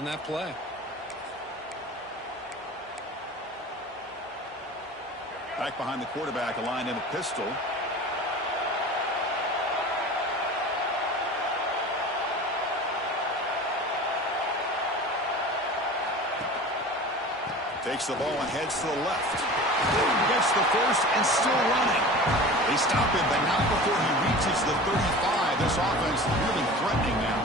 on that play. Back behind the quarterback, aligned in a pistol. Takes the ball and heads to the left. Gets the first and still running. They stop him, but not before he reaches the 35. This offense really threatening now.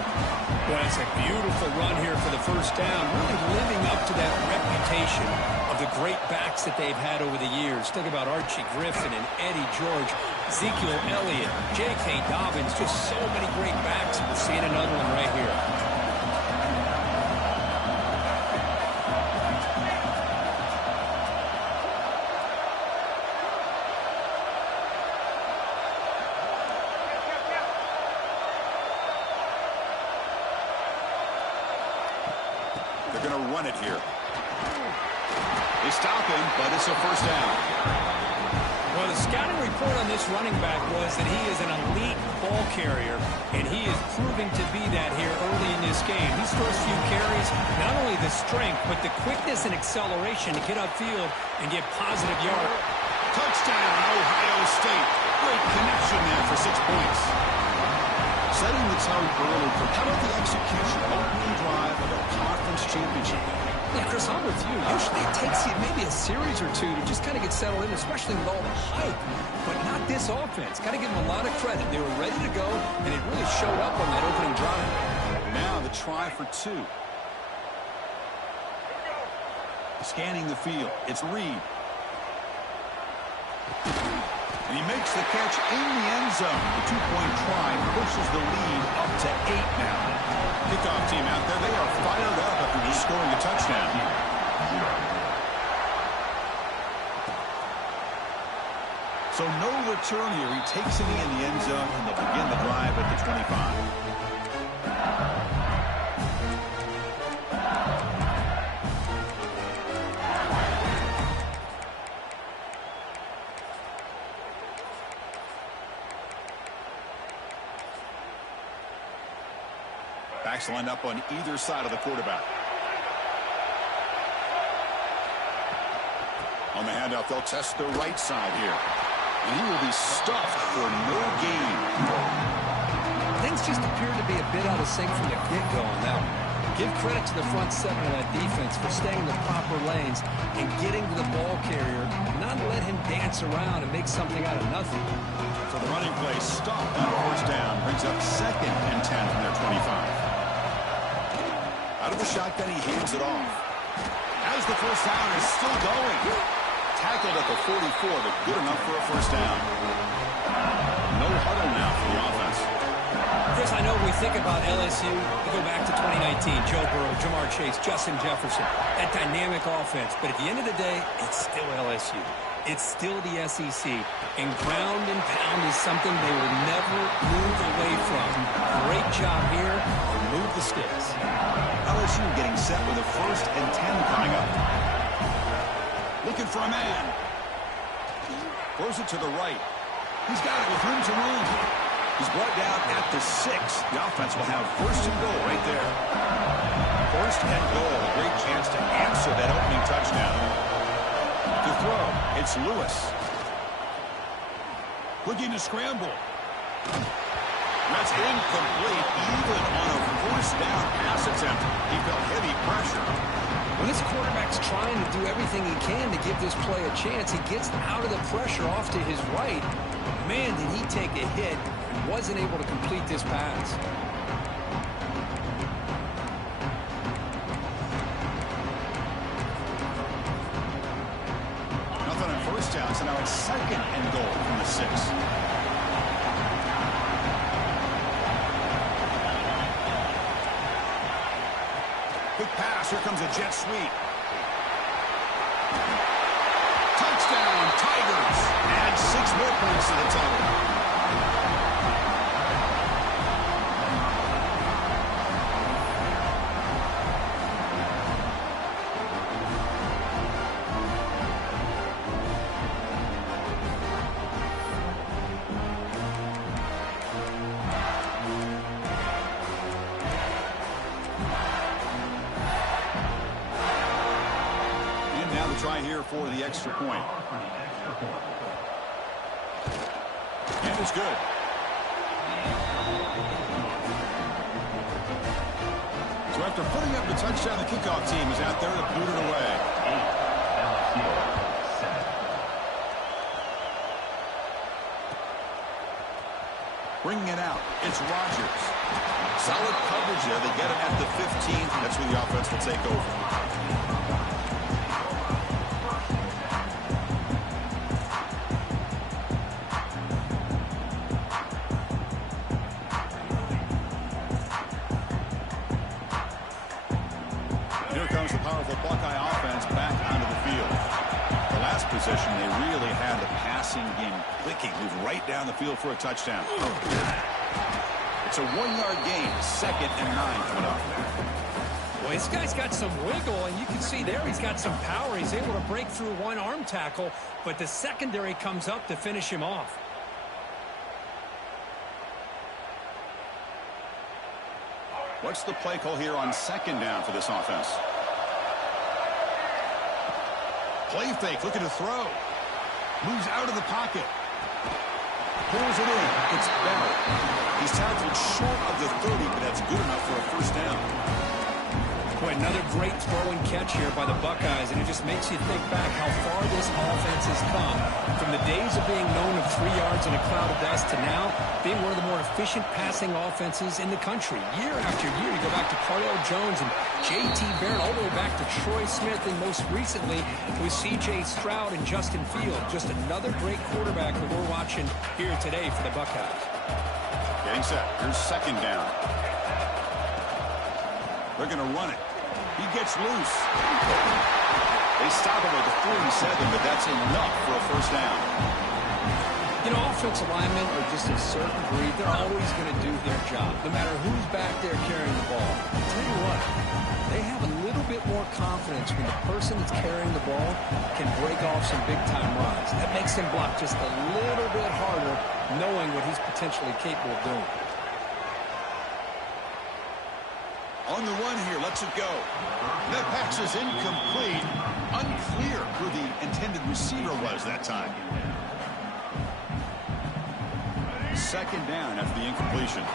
Well, it's a beautiful run here for the first down, really living up to that reputation of the great backs that they've had over the years. Think about Archie Griffin and Eddie George, Ezekiel Elliott, J.K. Dobbins, just so many great backs. We're seeing another one right here. They're going to run it here. They stop him, but it's a first down. Well, the scouting report on this running back was that he is an elite ball carrier, and he is proving to be that here early in this game. These first few carries, not only the strength, but the quickness and acceleration to get upfield and get positive yards. Touchdown, Ohio State. Great connection there for 6 points. Setting the tone early. How about the execution? Opening drive of a conference championship. Yeah, Chris, I'm with you. Usually it takes you maybe a series or two to just kind of get settled in, especially with all the hype. But not this offense. Got to give them a lot of credit. They were ready to go, and it really showed up on that opening drive. Now the try for 2. Scanning the field. It's Reed. And he makes the catch in the end zone. The 2-point try pushes the lead up to 8 now. Kickoff team out there, they are fired up after just scoring a touchdown. So no return here. He takes it in the end zone, and they'll begin the drive at the 25. Backs lined up on either side of the quarterback. On the handoff, they'll test the right side here. And he will be stuffed for no gain. Things just appear to be a bit out of sync from the get-go on that one. Give credit to the front seven of that defense for staying in the proper lanes and getting to the ball carrier, not let him dance around and make something out of nothing. So the running play stopped on first down, brings up 2nd and 10 from their 25. Out of the shotgun, he hands it off. As the first down is still going. Tackled at the 44, but good enough for a first down. No huddle now for the offense. Chris, I know we think about LSU, we go back to 2019, Joe Burrow, Jamar Chase, Justin Jefferson, that dynamic offense. But at the end of the day, it's still LSU. It's still the SEC. And ground and pound is something they will never move away from. Great job here. Move the sticks. LSU getting set with a 1st and 10 coming up. Looking for a man. Throws it to the right. He's got it with room to run. He's brought down at the 6. The offense will have 1st and goal right there. 1st and goal. A great chance to answer that opening touchdown. To throw, it's Lewis. Looking to scramble. That's incomplete, even on a 1st down pass attempt. He felt heavy pressure. When this quarterback's trying to do everything he can to give this play a chance, he gets out of the pressure off to his right. Man, did he take a hit and wasn't able to complete this pass. Nothing on first down, so now it's 2nd and goal from the 6. Quick pass. Here comes a jet sweep. Touchdown, Tigers. Add 6 more points to the total. They'll try here for the extra point. And it's good. So after putting up the touchdown, the kickoff team is out there to boot it away. Bringing it out, it's Rodgers. Solid coverage there. They get it at the 15th. That's where the offense will take over. Here comes the powerful Buckeye offense back onto the field. The last possession, they really had the passing game clicking. Moved right down the field for a touchdown. It's a 1-yard gain. 2nd and 9 coming up. Well, this guy's got some wiggle, and you can see there he's got some power. He's able to break through one arm tackle, but the secondary comes up to finish him off. What's the play call here on 2nd down for this offense? Play fake, looking to throw. Moves out of the pocket. Pulls it in. It's Barrett. He's tackled short of the 30, but that's good enough for a first down. Boy, another great throw and catch here by the Buckeyes, and it just makes you think back how far this offense has come. From the days of being known of 3 yards in a cloud of dust to now being one of the more efficient passing offenses in the country. Year after year, you go back to Cardale Jones and J.T. Barrett, all the way back to Troy Smith, and most recently with C.J. Stroud and Justin Fields. Just another great quarterback that we're watching here today for the Buckeyes. Getting set. Here's 2nd down. They're going to run it. He gets loose. They stop him at the 47, but that's enough for a first down. You know, offensive linemen are just a certain breed. They're always going to do their job, no matter who's back there carrying the ball. I'll tell you what, they have a little bit more confidence when the person that's carrying the ball can break off some big-time runs. That makes him block just a little bit harder, knowing what he's potentially capable of doing. On the run here, lets it go. That pass is incomplete. Unclear who the intended receiver was that time. 2nd down after the incompletion.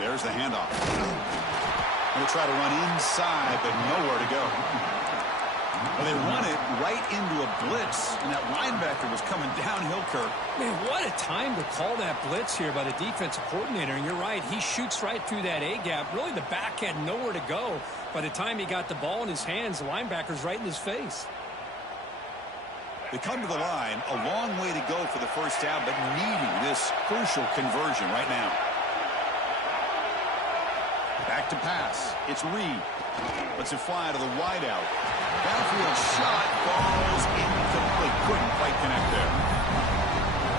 There's the handoff. They'll try to run inside, but nowhere to go. Well, they run it right into a blitz, and that linebacker was coming downhill, Kirk. Man, what a time to call that blitz here by the defensive coordinator. And you're right, he shoots right through that A-gap. Really, the back had nowhere to go. By the time he got the ball in his hands, the linebacker's right in his face. They come to the line, a long way to go for the first down, but needing this crucial conversion right now. Back to pass. It's Reed. Lets it fly to the wideout. Downfield shot falls incomplete. Couldn't quite connect there.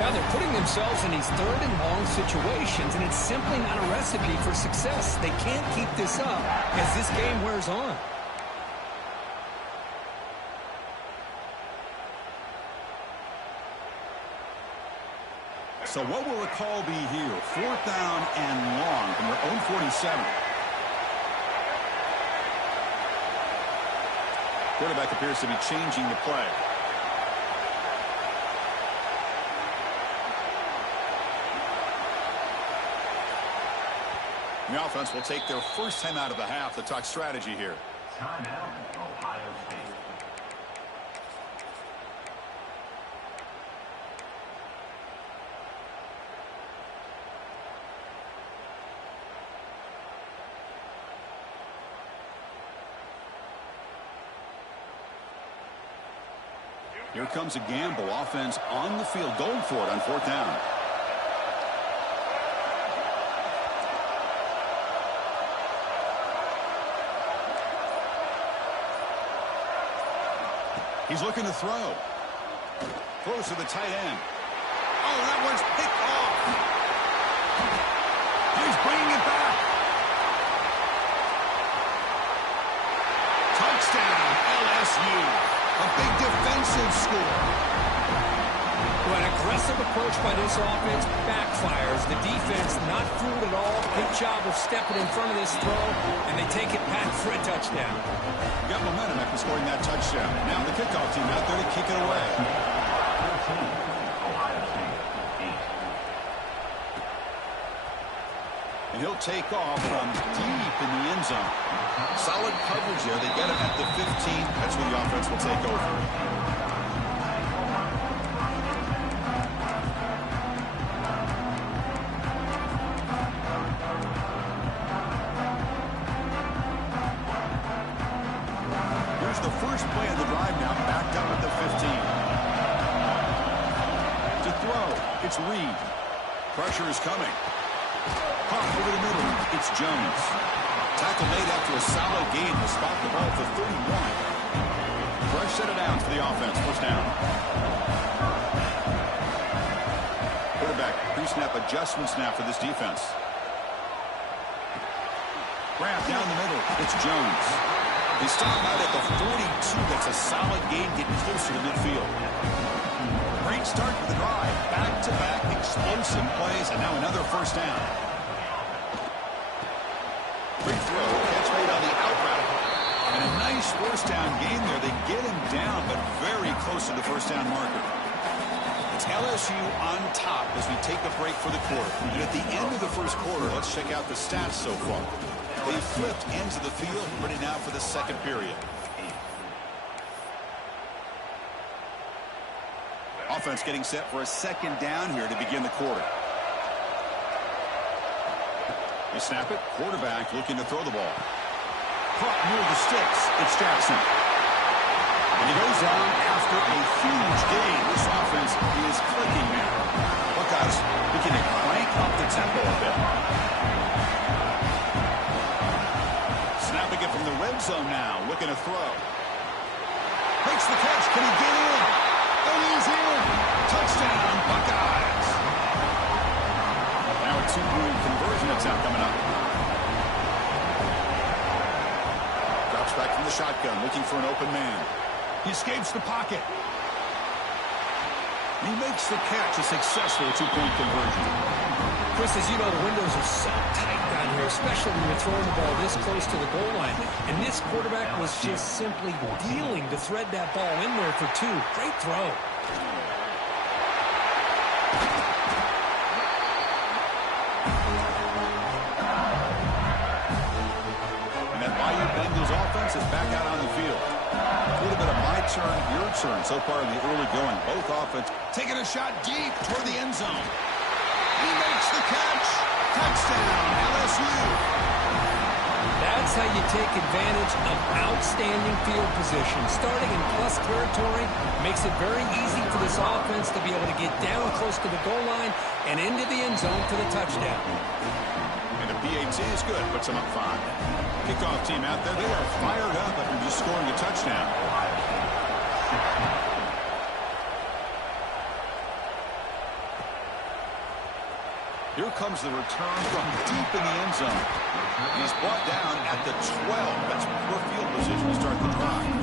Now they're putting themselves in these 3rd and long situations, and it's simply not a recipe for success. They can't keep this up as this game wears on. So what will the call be here? 4th down and long from their own 47. Quarterback appears to be changing the play. The offense will take their first time out of the half to talk strategy here. Timeout, Ohio State. Here comes a gamble. Offense on the field, going for it on 4th down. He's looking to throw. Throws to the tight end. Oh, that one's picked off. He's bringing it back. Touchdown, LSU. A big defensive score. Well, an aggressive approach by this offense backfires. The defense not fooled at all. Good job of stepping in front of this throw, and they take it back for a touchdown. Got momentum after scoring that touchdown. Now the kickoff team out there to kick it away. And he'll take off from deep in the end zone. Solid coverage there. They get him at the 15. That's where the offense will take over. The first play of the drive now, backed up at the 15. To throw, it's Reed. Pressure is coming. Pump over the middle, it's Jones. Tackle made after a solid gain to spot the ball for 31. Fresh set of downs for the offense, first down. Quarterback, pre-snap adjustment snap for this defense. Grab down the middle, it's Jones. They stop out at the 42. That's a solid gain, getting closer to midfield. Great start to the drive. Back-to-back explosive plays, and now another first down. Great throw. Catch made on the out route. And a nice first down gain there. They get him down, but very close to the first down marker. It's LSU on top as we take a break for the quarter. And at the end of the first quarter, let's check out the stats so far. They flipped into the field, ready now for the second period. Offense getting set for a second down here to begin the quarter. They snap it. Quarterback looking to throw the ball. Caught near the sticks. It's Jackson. And he goes down after a huge gain. This offense is clicking now. Buckeyes beginning to crank up the tempo a bit. Snapping it from the red zone now, looking to throw. Makes the catch. Can he get in? And he's in. Touchdown, Buckeyes. Now a two-point conversion attempt coming up. Drops back from the shotgun, looking for an open man. He escapes the pocket. He makes the catch, a successful two-point conversion. Chris, as you know, the windows are so tight down here, especially when you're throwing the ball this close to the goal line. And this quarterback was just simply dealing to thread that ball in there for two. Great throw. And that Bayou Bengals offense is back out on the field. A little bit of my turn, your turn so far in the early going. Both offense taking a shot deep toward the end zone. He makes the catch. Touchdown, LSU. That's how you take advantage of outstanding field position. Starting in plus territory makes it very easy for this offense to be able to get down close to the goal line and into the end zone for the touchdown. And the PAT is good. Puts them up 5. Kickoff team out there. They are fired up after just scoring a touchdown. Here comes the return from deep in the end zone. He's brought down at the 12. That's poor field position to start the drive.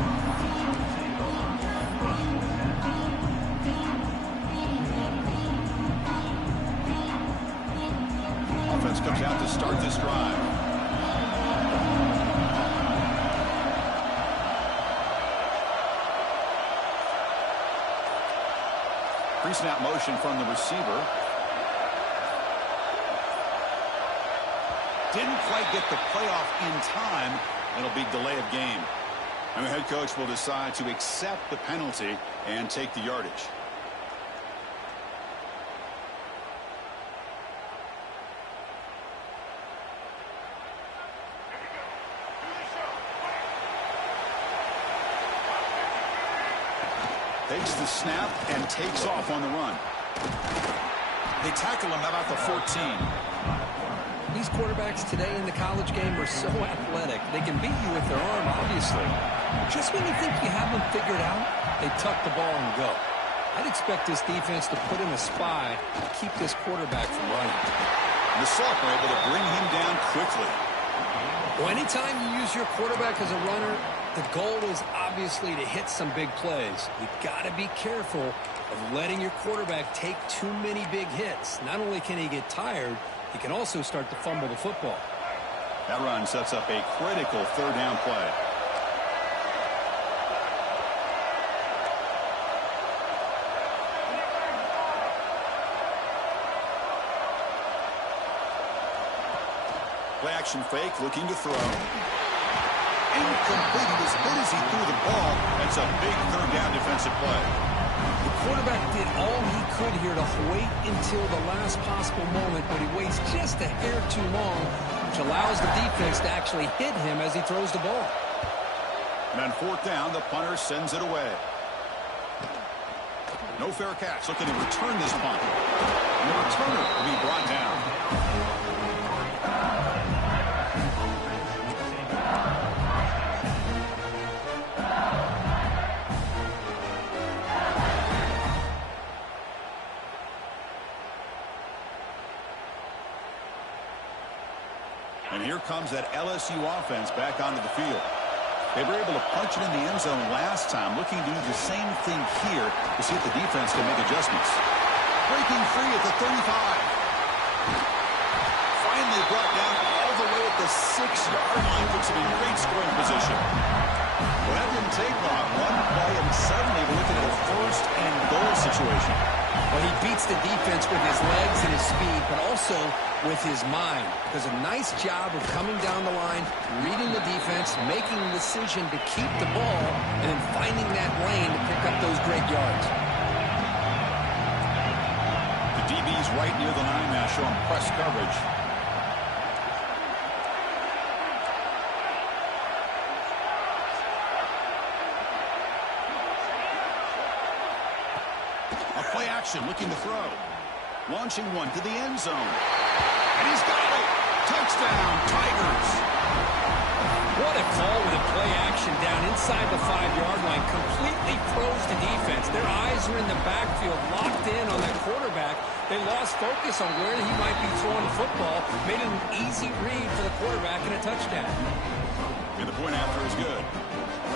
Offense comes out to start this drive. Pre-snap motion from the receiver. Didn't quite get the playoff in time. It'll be delay of game. And the head coach will decide to accept the penalty and take the yardage. Takes the snap and takes off on the run. They tackle him about the 14. These quarterbacks today in the college game are so athletic. They can beat you with their arm, obviously. Just when you think you have them figured out, they tuck the ball and go. I'd expect this defense to put in a spy to keep this quarterback from running. The sophomore able to bring him down quickly. Well, anytime you use your quarterback as a runner, The goal is obviously to hit some big plays. You've got to be careful of letting your quarterback take too many big hits. Not only can he get tired, he can also start to fumble the football. That run sets up a critical third down play. Play action fake, looking to throw. Incomplete. He was hit as he threw the ball. That's a big third down defensive play. The quarterback did all he could here to wait until the last possible moment, but he waits just a hair too long, which allows the defense to actually hit him as he throws the ball. And on fourth down, the punter sends it away. No fair catch. Looking to return this punt. And the returner will be brought down. And here comes that LSU offense back onto the field. They were able to punch it in the end zone last time, looking to do the same thing here to see if the defense can make adjustments. Breaking free at the 35. Finally brought down all the way at the 6-yard line, puts him in great scoring position. Well, that didn't take long. One play, and suddenly we're looking at a first and goal situation. Well, he beats the defense with his legs and his speed, but also with his mind. Does a nice job of coming down the line, reading the defense, making the decision to keep the ball, and then finding that lane to pick up those great yards. The DB's right near the line now, showing press coverage. Play action, looking to throw. Launching one to the end zone. And he's got it! Touchdown, Tigers! What a call with a play action down inside the 5-yard line. Completely froze the defense. Their eyes were in the backfield, locked in on that quarterback. They lost focus on where he might be throwing the football. Made it an easy read for the quarterback and a touchdown. And the point after is good.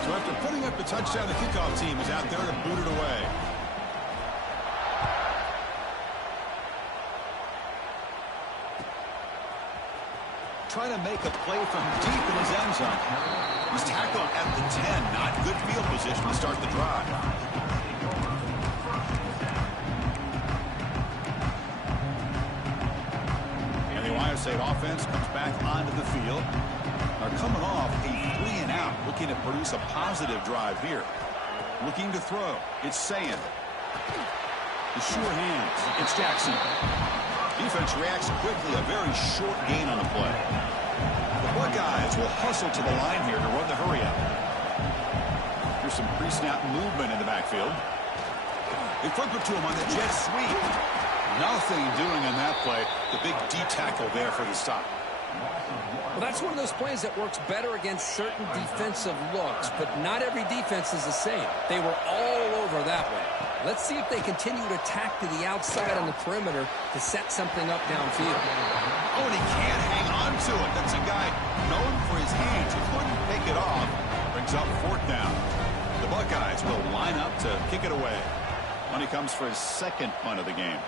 So after putting up the touchdown, the kickoff team is out there to boot it away. Trying to make a play from deep in his end zone. He's tackled at the 10. Not good field position to start the drive. And the Ohio State offense comes back onto the field. They're coming off a 3-and-out, looking to produce a positive drive here. Looking to throw. It's Sayin. The sure hands. It's Jackson. Defense reacts quickly, a very short gain on the play. The Buckeyes will hustle to the line here to run the hurry up. Here's some pre-snap movement in the backfield. They flip it to him on the jet sweep. Nothing doing on that play. The big D tackle there for the stop. Well, that's one of those plays that works better against certain defensive looks, but not every defense is the same. They were all over that one. Let's see if they continue to tack to the outside on the perimeter to set something up downfield. Oh, and he can't hang on to it. That's a guy known for his hands. He couldn't pick it off. Brings up fourth down. The Buckeyes will line up to kick it away. Money comes for his second punt of the game.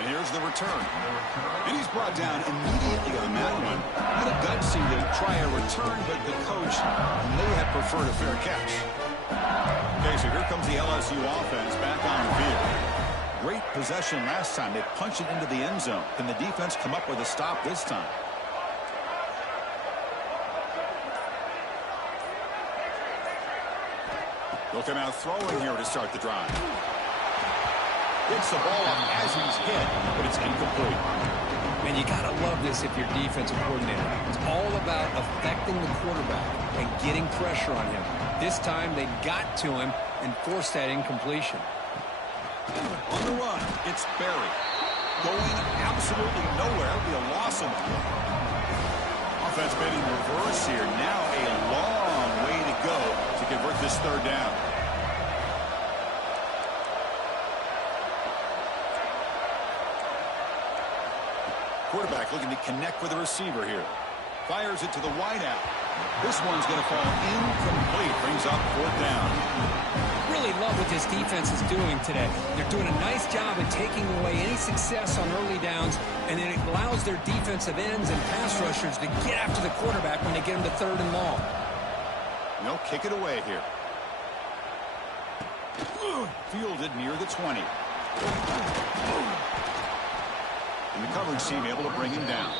And here's the return. And he's brought down immediately on that one. Kind of gutsy to try a return, but the coach may have preferred a fair catch. Okay, so here comes the LSU offense back on the field. Great possession last time. They punched it into the end zone. Can the defense come up with a stop this time? Looking out throwing here to start the drive. Gets the ball up as he's hit, but it's incomplete. Man, you got to love this if you're defensive coordinator. It's all about affecting the quarterback and getting pressure on him. This time they got to him and forced that incompletion. On the run, it's Berry. Going absolutely nowhere. It'll be a loss on the play. Offense made in reverse here. Now a long way to go to convert this third down. Quarterback looking to connect with the receiver here. Fires it to the wideout. This one's going to fall incomplete. Brings up 4th down. Really love what this defense is doing today. They're doing a nice job of taking away any success on early downs, and then it allows their defensive ends and pass rushers to get after the quarterback when they get them to 3rd and long. And they'll kick it away here. Fielded near the 20. And the coverage team able to bring him down.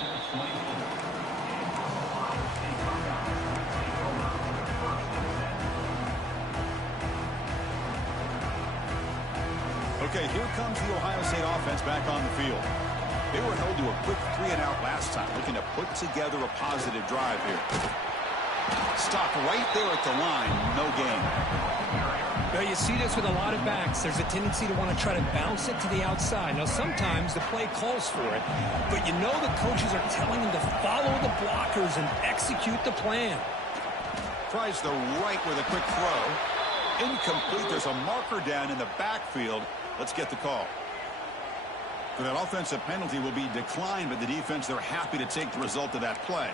Okay, here comes the Ohio State offense back on the field. They were held to a quick 3-and-out last time, looking to put together a positive drive here. Stop right there at the line, no gain. Well, you see this with a lot of backs. There's a tendency to want to try to bounce it to the outside. Now, sometimes the play calls for it, but you know the coaches are telling them to follow the blockers and execute the plan. Tries the right with a quick throw. Incomplete. There's a marker down in the backfield. Let's get the call. So that offensive penalty will be declined, but the defense, they're happy to take the result of that play.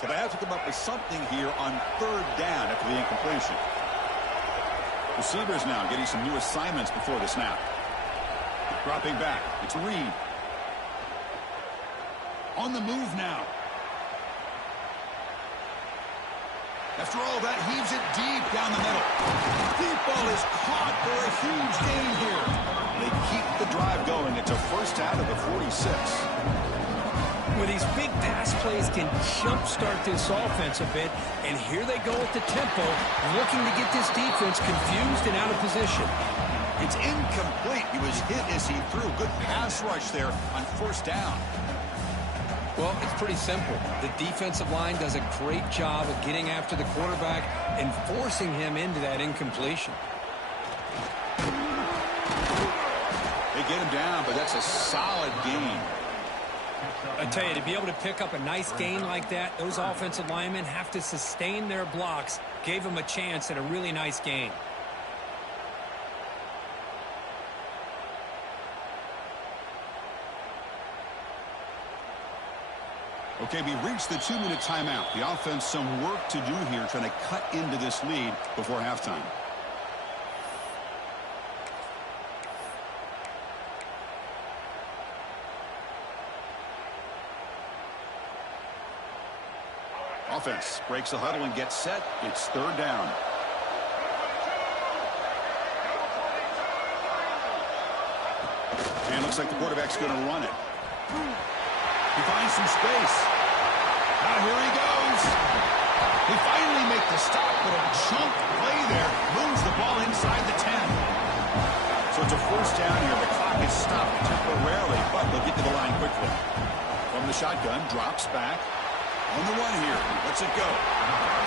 So they have to come up with something here on 3rd down after the incompletion. Receivers now getting some new assignments before the snap. Dropping back. It's Reed. On the move now. After all that, heaves it deep down the middle. Deep ball is caught for a huge gain here. They keep the drive going. It's a 1st down of the 46. Well, these big pass plays can jumpstart this offense a bit, and here they go at the tempo, looking to get this defense confused and out of position. It's incomplete. He was hit as he threw. Good pass rush there on 1st down. Well, it's pretty simple. The defensive line does a great job of getting after the quarterback and forcing him into that incompletion. They get him down, but that's a solid gain. I tell you, to be able to pick up a nice gain like that, those offensive linemen have to sustain their blocks. Gave them a chance at a really nice gain. Okay, we reached the 2-minute timeout. The offense some work to do here, trying to cut into this lead before halftime. Offense breaks the huddle and gets set. It's 3rd down. And looks like the quarterback's going to run it. He finds some space. Now here he goes. He finally makes the stop, but a chunk play there moves the ball inside the 10. So it's a 1st down here. The clock is stopped temporarily, but they'll get to the line quickly. From the shotgun, drops back. On the run here. Lets it go.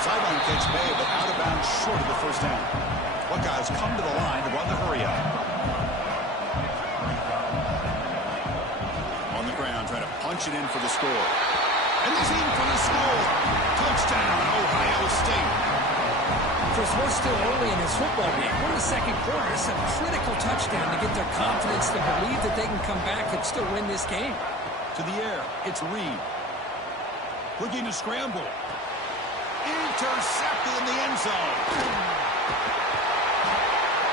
Sideline catch made, but out of bounds short of the 1st down. Buckeyes come to the line to run the hurry up. On the ground, trying to punch it in for the score. And he's in for the score. Touchdown, Ohio State. Chris, we're still early in this football game. We're in the 2nd quarter. It's a critical touchdown to get their confidence to believe that they can come back and still win this game. To the air, it's Reed. Looking to scramble. Intercepted in the end zone.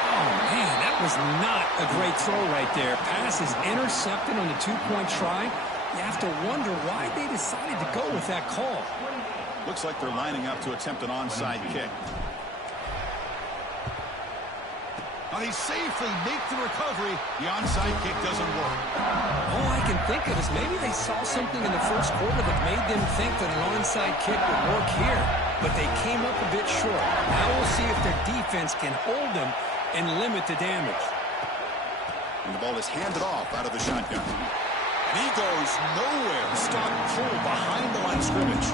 Oh, man, that was not a great throw right there. Pass is intercepted on the 2-point try. You have to wonder why they decided to go with that call. Looks like they're lining up to attempt an onside kick. Now they safely make the recovery. The onside kick doesn't work. All I can think of is maybe they saw something in the 1st quarter that made them think that an onside kick would work here. But they came up a bit short. Now we'll see if their defense can hold them and limit the damage. And the ball is handed off out of the shotgun. And he goes nowhere. Stop pull behind the line of scrimmage.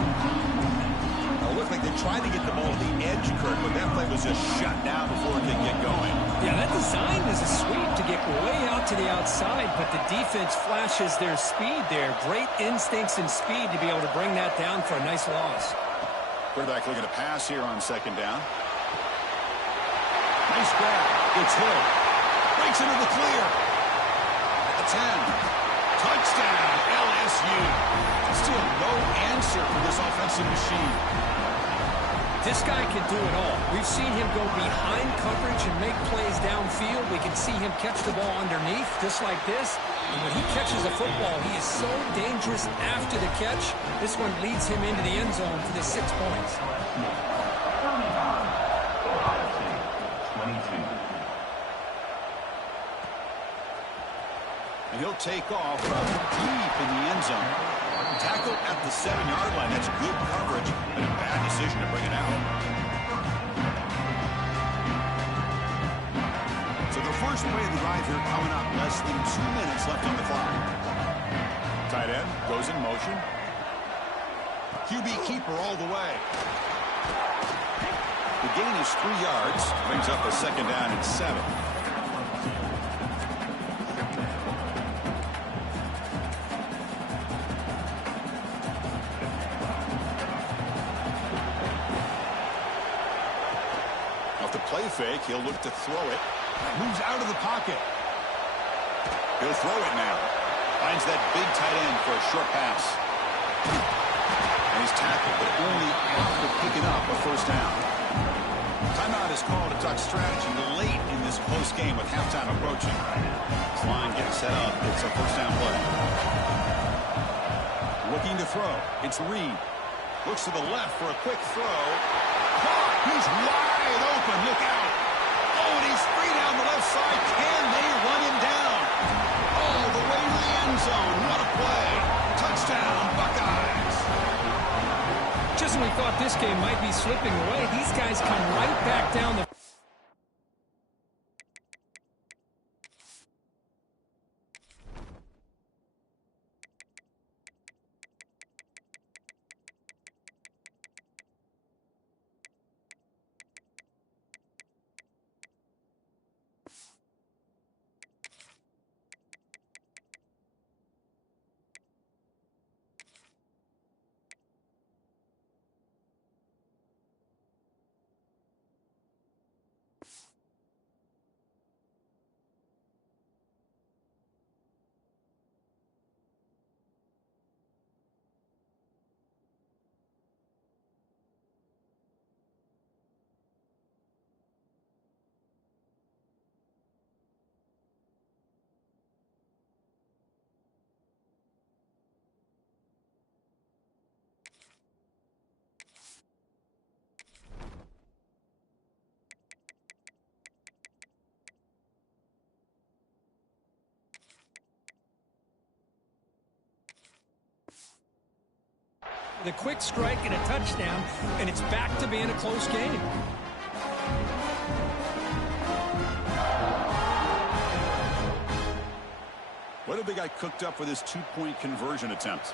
Now, it looked like they tried to get the ball to the edge, Kurt, but that play was just shut down before it could get going. Yeah, that design is a sweep to get way out to the outside, but the defense flashes their speed there. Great instincts and speed to be able to bring that down for a nice loss. Quarterback looking to pass here on 2nd down. Nice grab. It's hit. Breaks into the clear. At the 10. Touchdown, LSU. Still no answer for this offensive machine. This guy can do it all. We've seen him go behind coverage and make plays downfield. We can see him catch the ball underneath, just like this. And when he catches a football, he is so dangerous after the catch. This one leads him into the end zone for the 6 points. Ohio State, 22. And he'll take off from deep in the end zone. Tackle at the 7-yard line. That's good coverage, but a bad decision to bring it out. So the first play of the drive here coming up. Less than 2 minutes left on the clock. Tight end goes in motion. QB keeper all the way. The gain is 3 yards. Brings up a second down and 7. Play fake. He'll look to throw it. Moves out of the pocket. He'll throw it now. Finds that big tight end for a short pass. And he's tackled, but only after picking up a first down. Timeout is called to talk strategy late in this close game with halftime approaching. This line getting set up. It's a first down play. Looking to throw. It's Reed. Looks to the left for a quick throw. He's wide open. Look out. Oh, and he's free down the left side. Can they run him down? All the way to the end zone. What a play. Touchdown, Buckeyes. Just when we thought this game might be slipping away, these guys come right back down the... The quick strike and a touchdown, and it's back to being a close game. What have the guy cooked up for this 2-point conversion attempt?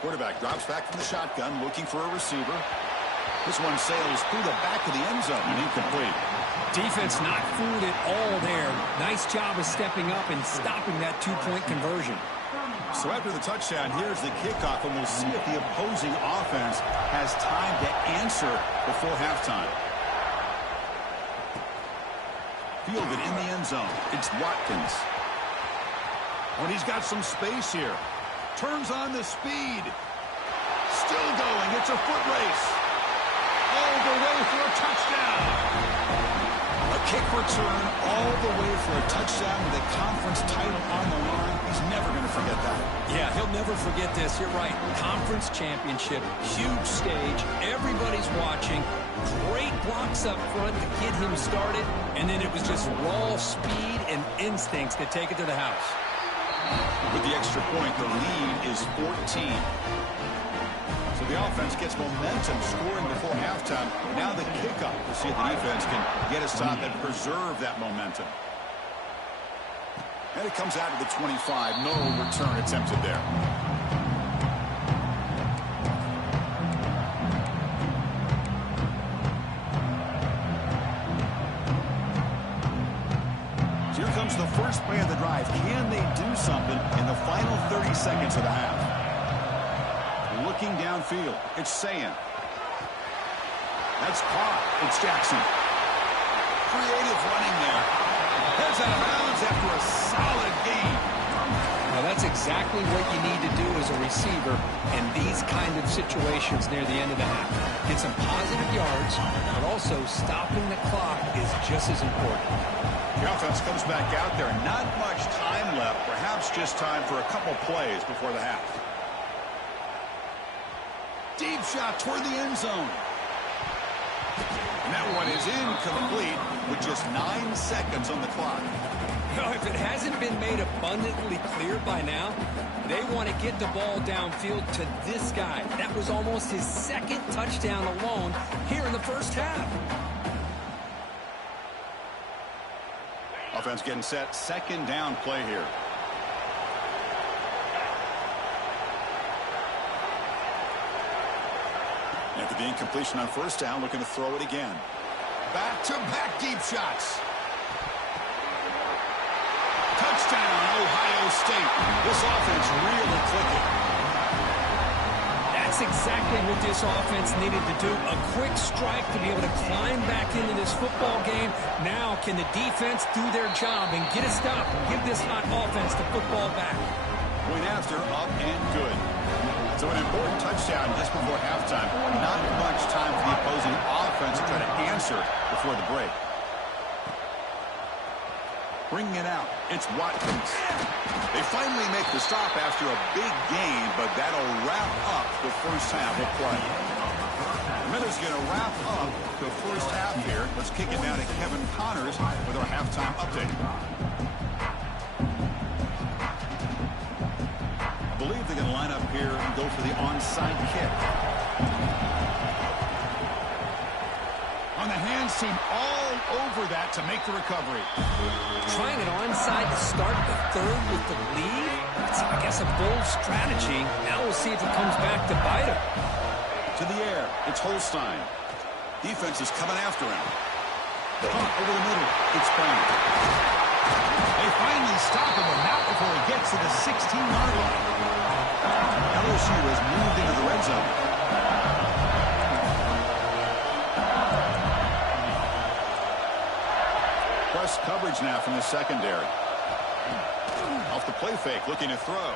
Quarterback drops back from the shotgun, looking for a receiver. This one sails through the back of the end zone and incomplete. Defense not fooled at all there. Nice job of stepping up and stopping that 2-point conversion. So after the touchdown, here's the kickoff, and we'll see if the opposing offense has time to answer before halftime. Fielded in the end zone. It's Watkins. Oh, he's got some space here. Turns on the speed. Still going. It's a foot race. All the way for a touchdown. A kick return all the way for a touchdown with a conference title on the line. He's never going to forget that. Yeah, he'll never forget this. You're right. Conference championship, huge stage. Everybody's watching. Great blocks up front to get him started. And then it was just raw speed and instincts to take it to the house. With the extra point, the lead is 14. So the offense gets momentum scoring before halftime. Now the kickoff to see if the defense can get a stop and preserve that momentum. And it comes out to the 25. No return attempted there. So here comes the first play of the drive. Can they do something in the final 30 seconds of the half? Looking downfield, it's Sayan. That's caught. It's Jackson. Creative running there. Heads out of bounds after a solid gain. Now, that's exactly what you need to do as a receiver in these kind of situations near the end of the half. Get some positive yards, but also stopping the clock is just as important. The offense comes back out there. Not much time left. Perhaps just time for a couple plays before the half. Deep shot toward the end zone. And that one is incomplete with just 9 seconds on the clock. Now, if it hasn't been made abundantly clear by now, they want to get the ball downfield to this guy. That was almost his second touchdown alone here in the first half. Offense getting set. Second down play here. After the incompletion on first down, looking to throw it again. Back-to-back deep shots. Touchdown, Ohio State. This offense really clicking. That's exactly what this offense needed to do. A quick strike to be able to climb back into this football game. Now can the defense do their job and get a stop and give this hot offense the football back? Point after, up and good. So an important touchdown just before halftime. Not much time for the opposing offense to try to answer before the break. Bringing it out, it's Watkins. They finally make the stop after a big gain, but that'll wrap up the first half of play. Miller's going to wrap up the first half here. Let's kick it down to Kevin Connors with our halftime update. I believe they're going to line up here and go for the onside kick. On the hands team all over that to make the recovery. Trying it onside to start the third with the lead? It's, I guess, a bold strategy. Now we'll see if it comes back to bite him. To the air, it's Holstein. Defense is coming after him. Punt over the middle, it's Brown. They finally stop him, but not before he gets to the 16-yard line. LSU has moved into the red zone. Press coverage now from the secondary. Off the play fake, looking to throw.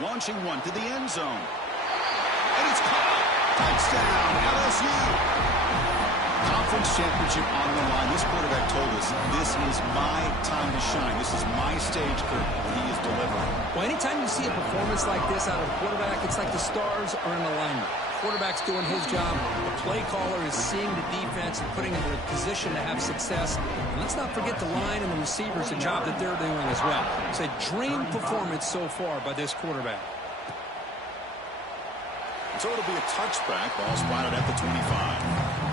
Launching one to the end zone. And it's caught. Touchdown, LSU. Conference championship on the line. This quarterback told us, this is my time to shine. This is my stage, Kurt, and he is delivering. Well, anytime you see a performance like this out of a quarterback, it's like the stars are in alignment. Quarterback's doing his job. The play caller is seeing the defense and putting them in a position to have success. And let's not forget the line and the receivers, the job that they're doing as well. It's a dream performance so far by this quarterback. So it'll be a touchback. Ball spotted at the 25.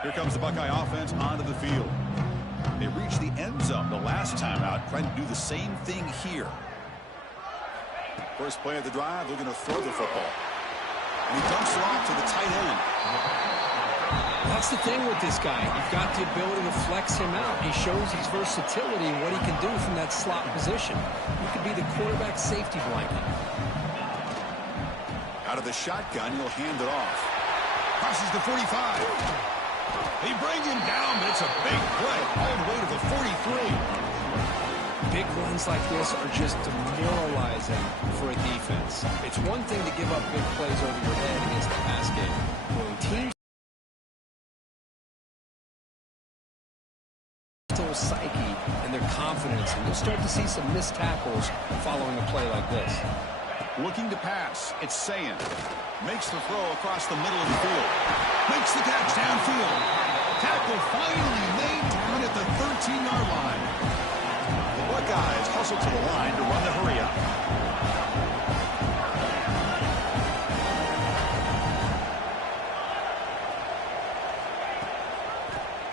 Here comes the Buckeye offense onto the field. They reached the end zone the last time out, trying to do the same thing here. First play of the drive, looking to throw the football. And he dumps it off to the tight end. That's the thing with this guy. You've got the ability to flex him out. He shows his versatility and what he can do from that slot position. He could be the quarterback safety blanket. Out of the shotgun, he'll hand it off. Crosses the 45. They bring him down, but it's a big play all the way to the 43. Big runs like this are just demoralizing for a defense. It's one thing to give up big plays over your head against the pass game. When teams whole psyche and their confidence, and you'll start to see some missed tackles following a play like this. Looking to pass. It's Sayin. Makes the throw across the middle of the field. Makes the catch downfield. Tackle finally made down at the 13-yard line. The Buckeyes hustle to the line to run the hurry up.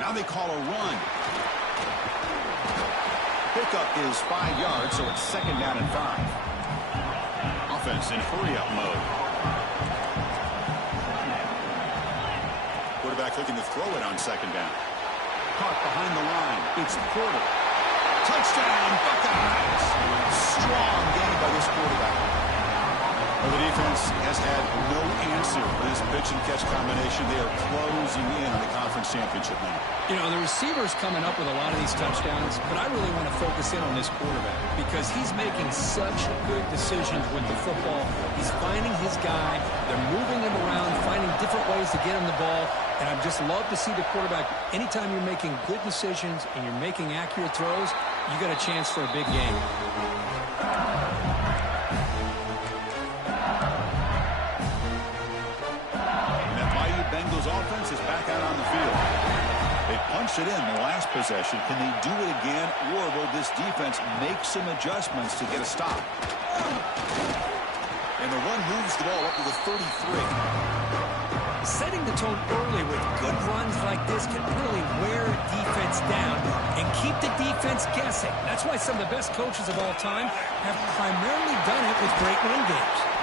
Now they call a run. Pickup is 5 yards, so it's second down and 5. Offense in hurry-up mode. Quarterback looking to throw it on second down. Caught behind the line. It's Porter. Touchdown, Buckeyes. Strong game by this quarterback. Well, the defense has had no answer for this pitch-and-catch combination. They are closing in on the conference championship now. You know, the receiver's coming up with a lot of these touchdowns, but I really want to focus in on this quarterback because he's making such good decisions with the football. He's finding his guy. They're moving him around, finding different ways to get him the ball, and I just love to see the quarterback. Anytime you're making good decisions and you're making accurate throws, you got a chance for a big game. Bengals offense is back out on the field. They punched it in the last possession. Can they do it again, or will this defense make some adjustments to get a stop? And the run moves the ball up to the 33. Setting the tone early with good runs like this can really wear a defense down and keep the defense guessing. That's why some of the best coaches of all time have primarily done it with great run games.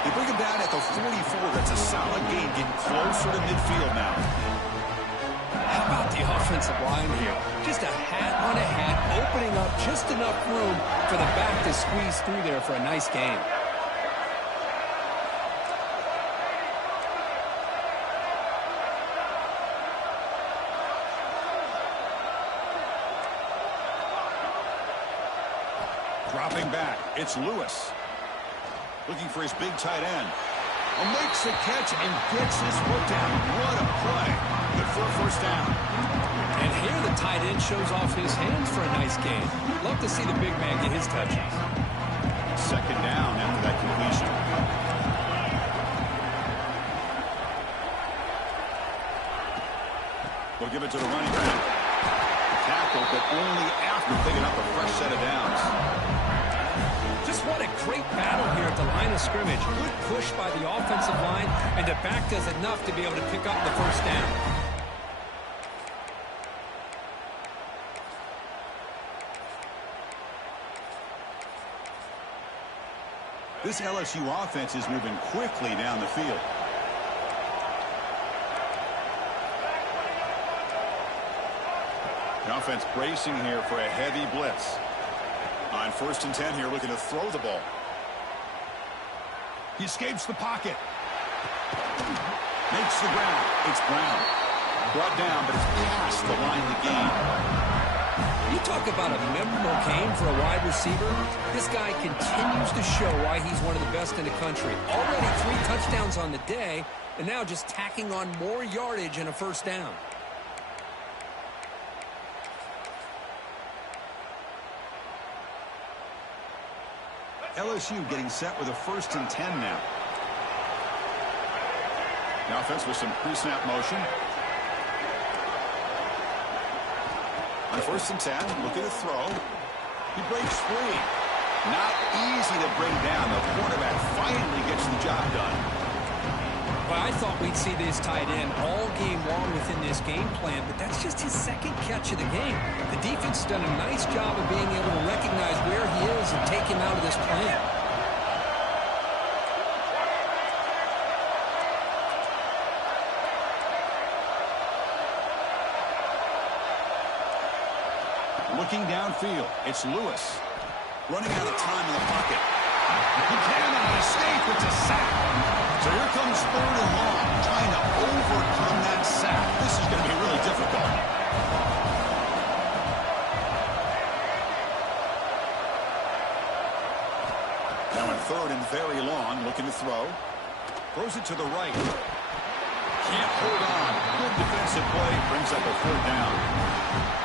They bring him down at the 44. That's a solid gain, getting closer to midfield now. How about the offensive line here? Just a hat on a hat, opening up just enough room for the back to squeeze through there for a nice gain. Dropping back, it's Lewis. Looking for his big tight end. Makes the catch and gets his foot down. What a play. Good for a first down. And here the tight end shows off his hands for a nice gain. Love to see the big man get his touches. Second down after that completion. We'll give it to the running back. Tackle, but only after picking up a fresh set of downs. Just what a great battle here at the line of scrimmage. Good push by the offensive line, and the back does enough to be able to pick up the first down. This LSU offense is moving quickly down the field. The offense bracing here for a heavy blitz. On 1st and 10 here, looking to throw the ball. He escapes the pocket. Makes the ground. It's Brown. Brought down, but it's past the line to gain. You talk about a memorable game for a wide receiver. This guy continues to show why he's one of the best in the country. Already 3 touchdowns on the day, and now just tacking on more yardage and a first down. LSU getting set with a 1st and 10 now. The offense with some pre-snap motion. On 1st and 10, looking to throw. He breaks free. Not easy to bring down. The quarterback finally gets the job done. Well, I thought we'd see this tight end all game long within this game plan, but that's just his second catch of the game. The defense has done a nice job of being able to recognize where he is and take him out of this plan. Looking downfield, it's Lewis. Running out of time in the pocket. He cannot escape. It's a sack. So here comes 3rd and long, trying to overcome that sack. This is going to be really difficult. Now in 3rd and very long, looking to throw. Throws it to the right. Can't hold on. Good defensive play. Brings up a 4th down.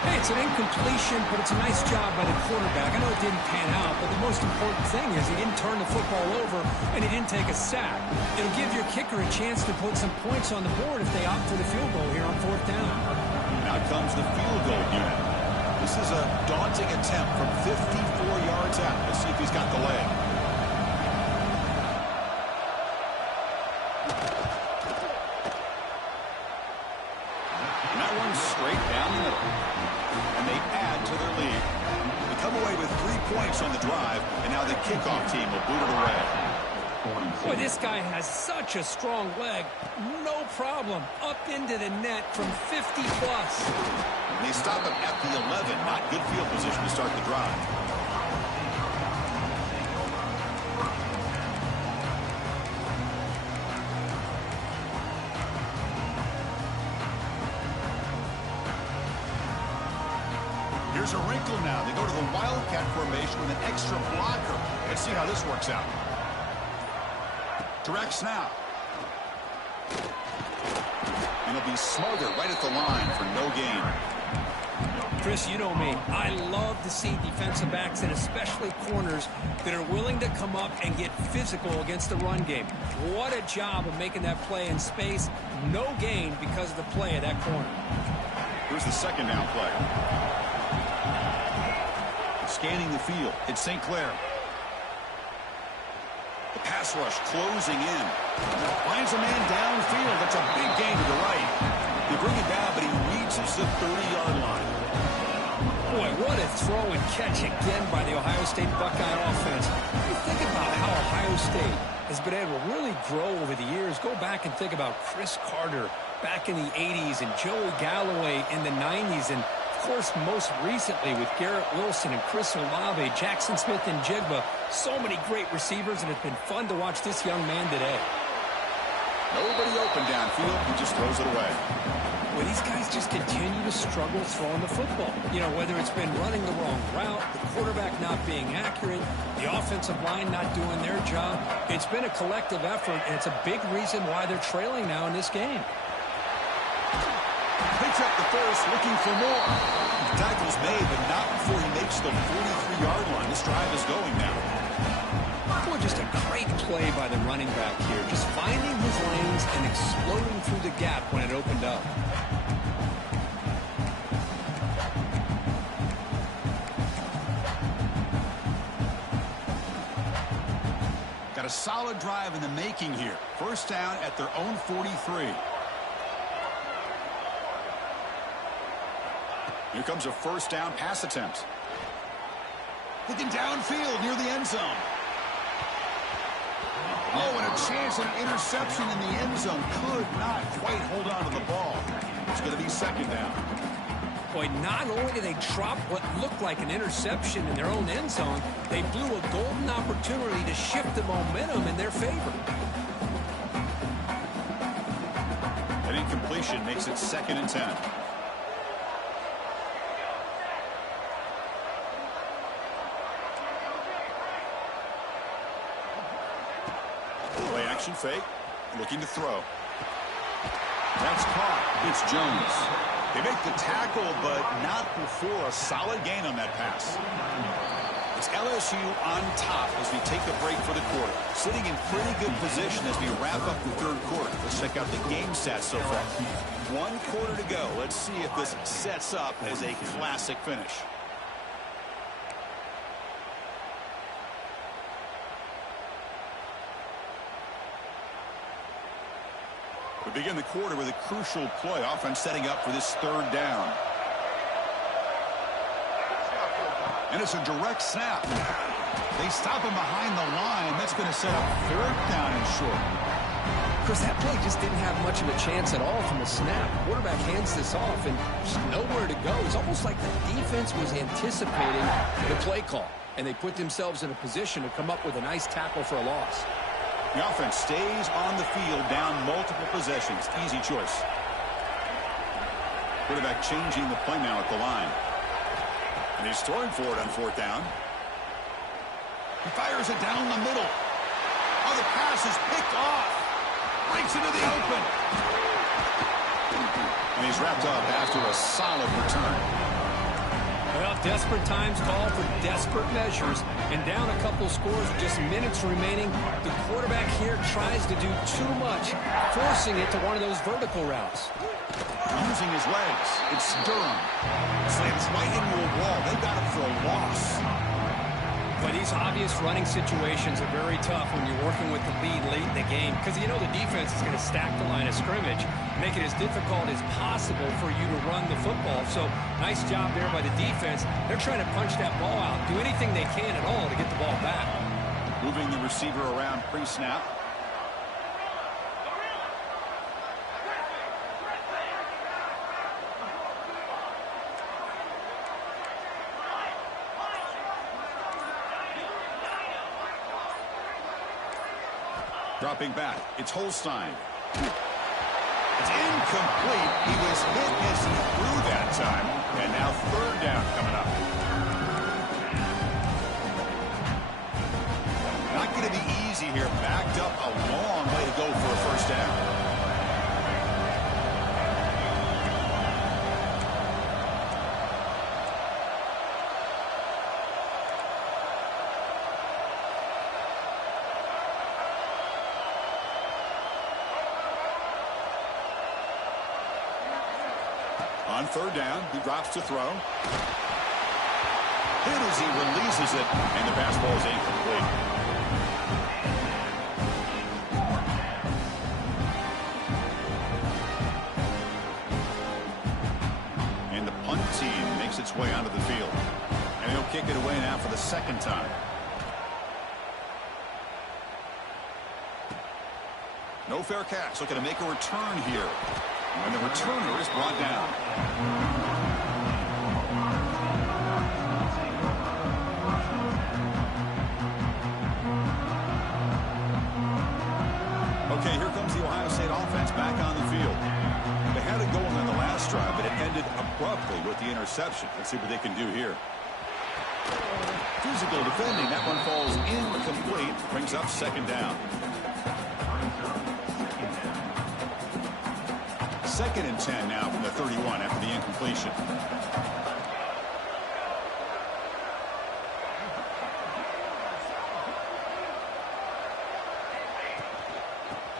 Hey, it's an incompletion, but it's a nice job by the quarterback. I know it didn't pan out, but the most important thing is he didn't turn the football over and he didn't take a sack. It'll give your kicker a chance to put some points on the board if they opt for the field goal here on 4th down. Now comes the field goal unit. This is a daunting attempt from 54 yards out. Let's see if he's got the leg. And that one's straight down the middle. And they add to their lead. They come away with 3 points on the drive, and now the kickoff team will boot it away. Boy, this guy has such a strong leg. No problem. Up into the net from 50-plus. They stop him at the 11. Not good field position to start the drive. Here's a wrinkle now. They go to the Wildcat formation with an extra blocker. Let's see how this works out. Direct snap. And he'll be smothered right at the line for no gain. Chris, you know me. I love to see defensive backs and especially corners that are willing to come up and get physical against the run game. What a job of making that play in space. No gain because of the play of that corner. Here's the 2nd down play. Scanning the field. It's St. Clair. The pass rush closing in. Finds a man downfield. That's a big gain to the right. They bring it down, but he reaches the 30-yard line. Boy, what a throw and catch again by the Ohio State Buckeye offense. You think about how Ohio State has been able to really grow over the years. Go back and think about Chris Carter back in the 80s and Joey Galloway in the 90s. And, of course, most recently with Garrett Wilson and Chris Olave, Jackson Smith and Jigba. So many great receivers, and it's been fun to watch this young man today. Nobody open downfield. He just throws it away. Well, these guys just continue to struggle throwing the football. You know, whether it's been running the wrong route, the quarterback not being accurate, the offensive line not doing their job. It's been a collective effort, and it's a big reason why they're trailing now in this game. Picks up the first, looking for more. The tackle's made, but not before he makes the 43-yard line. This drive is going now. Boy, just a great play by the running back here. Just finding his lanes and exploding through the gap when it opened up. Got a solid drive in the making here. 1st down at their own 43. Here comes a 1st down pass attempt. Looking downfield near the end zone. Oh, and a chance at an interception in the end zone. Could not quite hold on to the ball. It's going to be 2nd down. Boy, not only did they drop what looked like an interception in their own end zone, they blew a golden opportunity to shift the momentum in their favor. An incompletion makes it 2nd and 10. Play action fake. Looking to throw. That's caught. It's Jones. They make the tackle, but not before a solid gain on that pass. It's LSU on top as we take a break for the quarter. Sitting in pretty good position as we wrap up the 3rd quarter. Let's check out the game stats so far. 1 quarter to go. Let's see if this sets up as a classic finish. We begin the quarter with a crucial play. Offense setting up for this 3rd down. And it's a direct snap. They stop him behind the line. That's going to set up 4th down and short. Chris, that play just didn't have much of a chance at all from the snap. Quarterback hands this off and just nowhere to go. It's almost like the defense was anticipating the play call, and they put themselves in a position to come up with a nice tackle for a loss. The offense stays on the field, down multiple possessions. Easy choice. Quarterback changing the play now at the line. And he's throwing for it on 4th down. He fires it down the middle. Oh, the pass is picked off. Breaks into the open. And he's wrapped up after a solid return. Well, desperate times call for desperate measures. And down a couple scores with just minutes remaining, the quarterback here tries to do too much, forcing it to one of those vertical routes. Using his legs. It's Durham. Slams right into a wall. They got him for a loss. But these obvious running situations are very tough when you're working with the lead late in the game, because you know the defense is going to stack the line of scrimmage, make it as difficult as possible for you to run the football. So nice job there by the defense. They're trying to punch that ball out, do anything they can at all to get the ball back. Moving the receiver around pre-snap. Dropping back, it's Holstein. It's incomplete. He was hit as he threw that time. And now third down coming up. Not going to be easy here. Backed up a long way to go for a first down. On third down, he drops to throw. Hit as he releases it, and the pass ball is incomplete. And the punt team makes its way onto the field. And he'll kick it away now for the second time. No fair catch. Looking to make a return here. And the returner is brought down. Okay, here comes the Ohio State offense back on the field. They had it going on the last drive, but it ended abruptly with the interception. Let's see what they can do here. Physical defending. That one falls incomplete. Brings up second down. Second and 10 now from the 31 after the incompletion.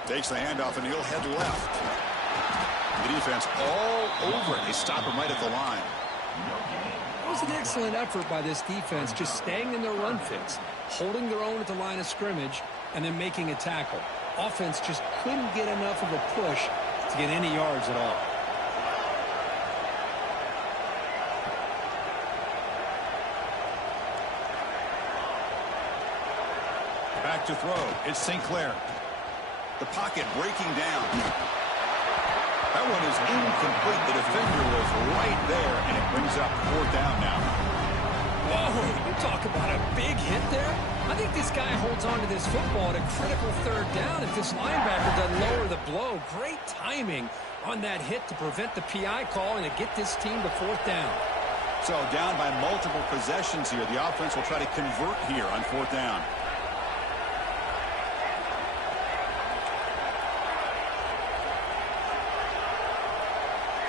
Takes the handoff and he'll head left. The defense all over it. They stop him right at the line. It was an excellent effort by this defense, just staying in their run fits, holding their own at the line of scrimmage, and then making a tackle. Offense just couldn't get enough of a push to get any yards at all. Back to throw. It's St. Clair. The pocket breaking down. That one is incomplete. The defender was right there, and it brings up fourth down now. Whoa, you talk about a big hit there. I think this guy holds on to this football at a critical third down if this linebacker doesn't lower the blow. Great timing on that hit to prevent the PI call and to get this team to fourth down. So down by multiple possessions here. The offense will try to convert here on fourth down.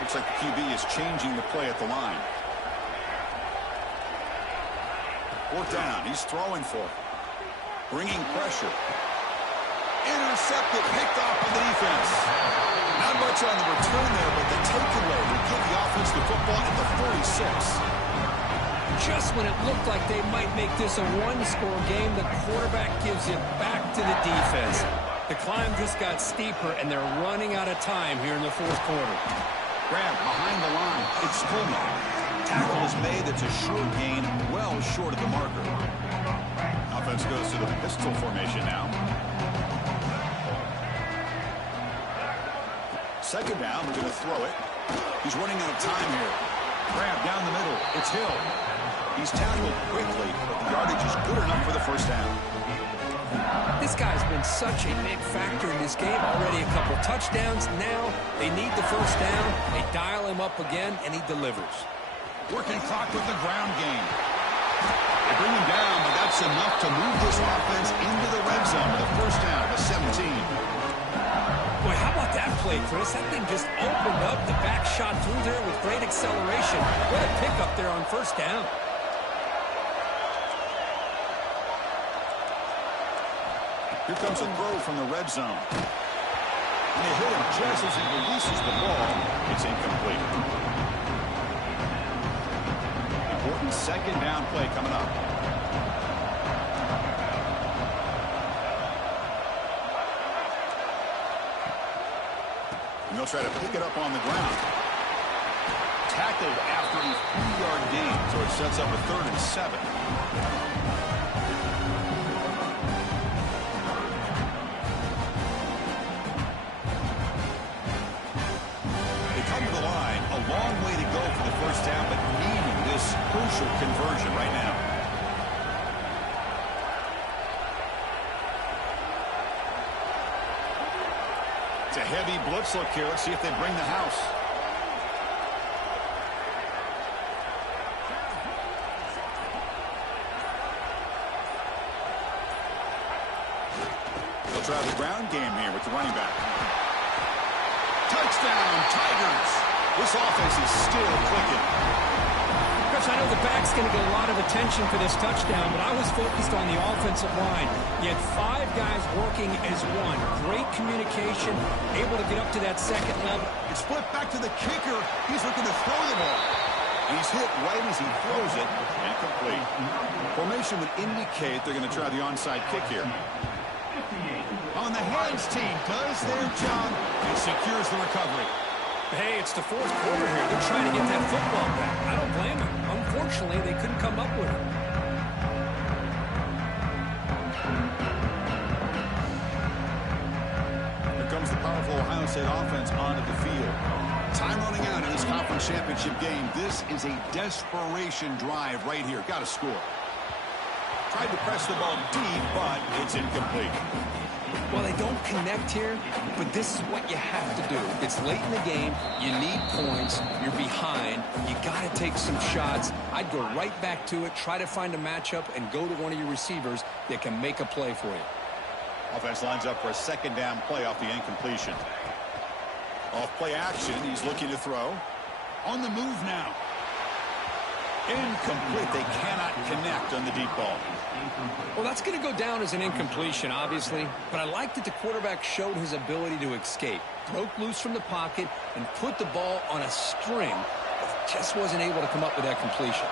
Looks like the QB is changing the play at the line. Fourth down. He's throwing for it. Bringing pressure. Intercepted. Picked off by the defense. Not much on the return there, but the takeaway will give the offense the football at the 46. Just when it looked like they might make this a one-score game, the quarterback gives it back to the defense. The climb just got steeper, and they're running out of time here in the fourth quarter. Grab behind the line. It's Pullman. Tackle is made. That's a short gain, well short of the marker. Offense goes to the pistol formation now. Second down. We're going to throw it. He's running out of time here. Grab down the middle. It's Hill. He's tackled quickly, but the yardage is good enough for the first down. This guy's been such a big factor in this game. Already a couple touchdowns. Now they need the first down. They dial him up again, and he delivers. Working clock with the ground game. They bring him down, but that's enough to move this offense into the red zone with a first down of a 17. Boy, how about that that play, Chris. That thing just opened up. The back shot through there with great acceleration. What a pickup there on first down. Here comes a throw from the red zone. And they hit him just as he releases the ball. It's incomplete. Important second down play coming up. And they'll try to pick it up on the ground. Tackled after a 3-yard gain, so it sets up a 3rd and 7. They come to the line, a long way to go for the first down, but needing this crucial conversion right now. It's a heavy blitz look here. Let's see if they bring the house. They'll try the ground game here with the running back. Touchdown, Tigers! This offense is still clicking. Chris, I know the back's going to get a lot of attention for this touchdown, but I was focused on the offensive line. You had 5 guys working as one. Great communication, able to get up to that second level. It's flipped back to the kicker. He's looking to throw the ball. He's hit right as he throws it. Incomplete. Formation would indicate they're going to try the onside kick here. On the hands team does their job and secures the recovery. Hey, it's the 4th quarter here. They're trying to get that football back. I don't blame them. Unfortunately, they couldn't come up with it. Here comes the powerful Ohio State offense onto the field. Time running out in this conference championship game. This is a desperation drive right here. Got to score. Tried to press the ball deep, but it's incomplete. Well, they don't connect here, but this is what you have to do. It's late in the game. You need points. You're behind. You got to take some shots. I'd go right back to it, try to find a matchup, and go to one of your receivers that can make a play for you. Offense lines up for a second down play off the incompletion. Off play action, he's looking to throw. On the move now. Incomplete. They cannot connect on the deep ball. Well, that's going to go down as an incompletion, obviously, but I like that the quarterback showed his ability to escape, broke loose from the pocket, and put the ball on a string, but just wasn't able to come up with that completion.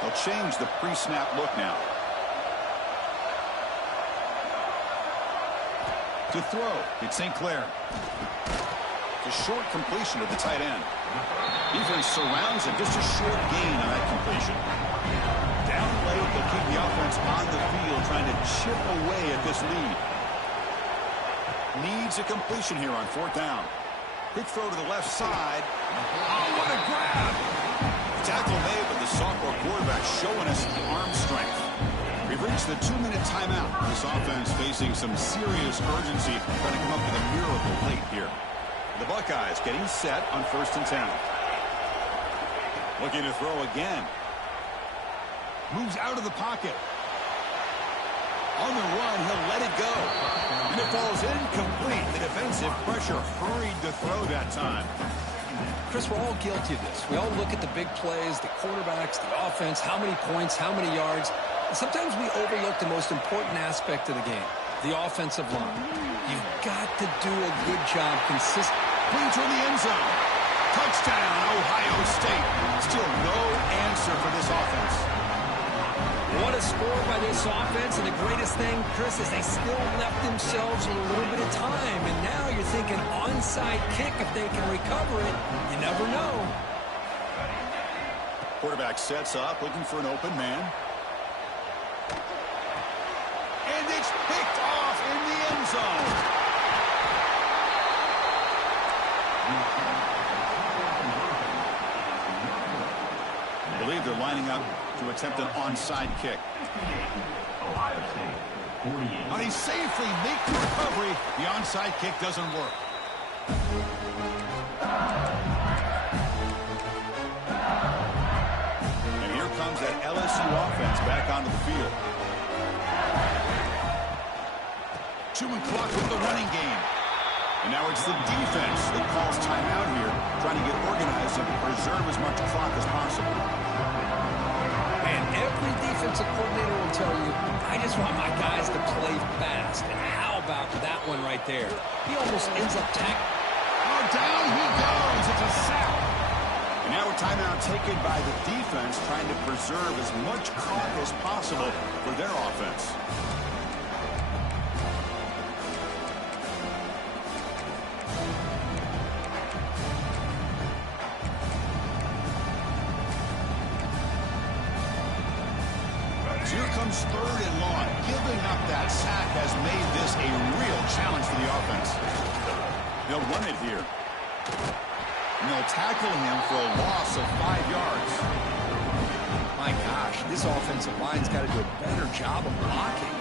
They'll change the pre-snap look now. To throw, it's St. Clair. The short completion of the tight end. Defense surrounds him. Just a short gain on that completion. Down late, they'll keep the offense on the field, trying to chip away at this lead. Needs a completion here on 4th down. Quick throw to the left side. Oh, what a grab! Tackle made, but the sophomore quarterback showing us arm strength. We've reached the 2-minute timeout. This offense facing some serious urgency, trying to come up with a miracle late here. The Buckeyes getting set on 1st and 10. Looking to throw again. Moves out of the pocket. On the run, he'll let it go. And it falls incomplete. The defensive pressure hurried to throw that time. Chris, we're all guilty of this. We all look at the big plays, the quarterbacks, the offense, how many points, how many yards. And sometimes we overlook the most important aspect of the game, the offensive line. You've got to do a good job consistently. Clean toward the end zone. Touchdown, Ohio State. Still no answer for this offense. What a score by this offense, and the greatest thing, Chris, is they still left themselves a little bit of time, and now you're thinking onside kick if they can recover it. You never know. Quarterback sets up, looking for an open man. And it's picked off in the end zone. I believe they're lining up to attempt an onside kick. Ohio State, 48. Now he safely makes the recovery. The onside kick doesn't work. And here comes that LSU offense back onto the field. chewing clock with the running game. And now it's the defense that calls timeout here, trying to get organized and preserve as much clock as possible. And every defensive coordinator will tell you, I just want my guys to play fast. And how about that one right there? He almost ends up tackling. Oh, down he goes. It's a sack. And now a timeout taken by the defense, trying to preserve as much clock as possible for their offense. Here comes third and long. Giving up that sack has made this a real challenge for the offense. They'll run it here. And they'll tackle him for a loss of 5 yards. My gosh, this offensive line's got to do a better job of blocking.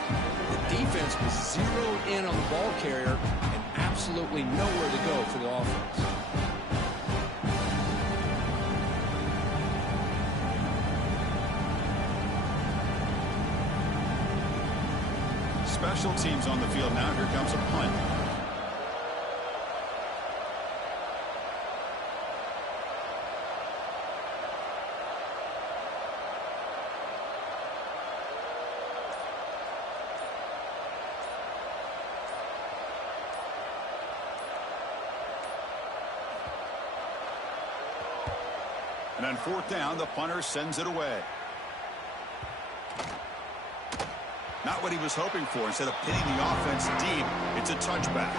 The defense was zeroed in on the ball carrier and absolutely nowhere to go for the offense. Special teams on the field now. Here comes a punt. And on fourth down, the punter sends it away. Not what he was hoping for. Instead of pinning the offense deep, it's a touchback.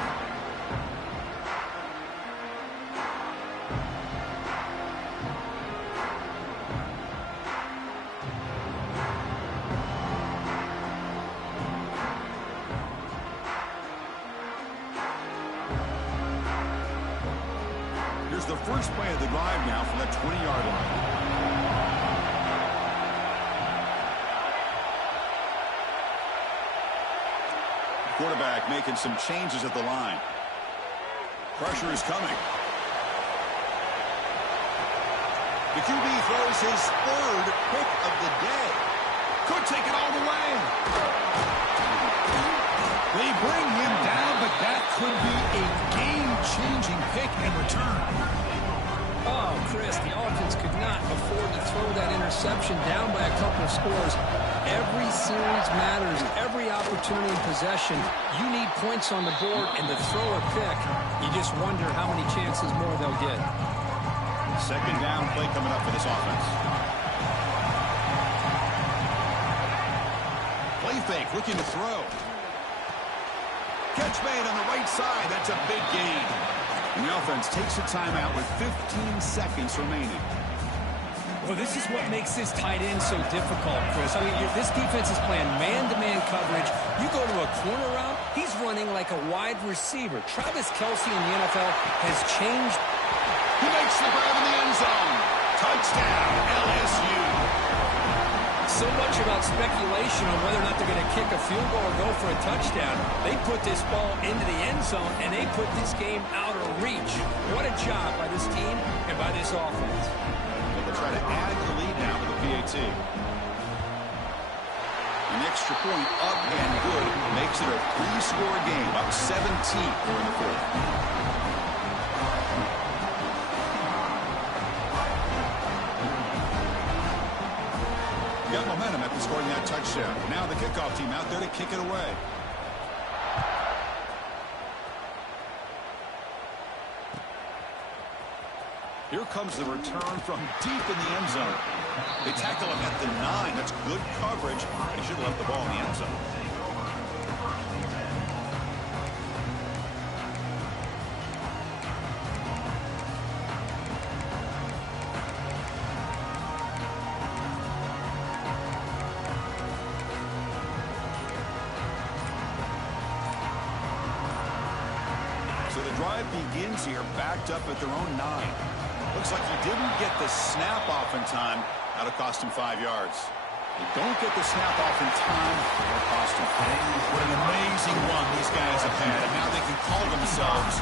Here's the first play of the drive now from that 20-yard line. Quarterback making some changes at the line. Pressure is coming. The QB throws his third pick of the day. Could take it all the way. They bring him down, but that could be a game-changing pick in return. Oh, Chris, the offense could not afford to throw that interception down by a couple of scores. Every series matters. Every opportunity in possession, you need points on the board, and to throw a pick, you just wonder how many chances more they'll get. Second down play coming up for this offense. Play fake, looking to throw. Catch made on the right side. That's a big gain. And the offense takes a timeout with 15 seconds remaining. Well, this is what makes this tight end so difficult, Chris. I mean, this defense is playing man-to-man coverage. You go to a corner route, he's running like a wide receiver. Travis Kelce in the NFL has changed. He makes the grab in the end zone. Touchdown, LSU. So much about speculation on whether or not they're going to kick a field goal or go for a touchdown. They put this ball into the end zone, and they put this game out of reach. What a job by this team and by this offense. They'll try to add the lead now with the PAT. An extra point up and good makes it a 3-score game, up 17 here in the fourth. Got momentum after scoring that touchdown. Now the kickoff team out there to kick it away. Here comes the return from deep in the end zone. They tackle him at the 9. That's good coverage. They should have left the ball in the end zone. So the drive begins here, backed up at their own 9. Looks like he didn't get the snap off in time. That'll cost him 5 yards. They don't get the snap off in time. That'll cost him 5. What an amazing run these guys have had. And now they can call themselves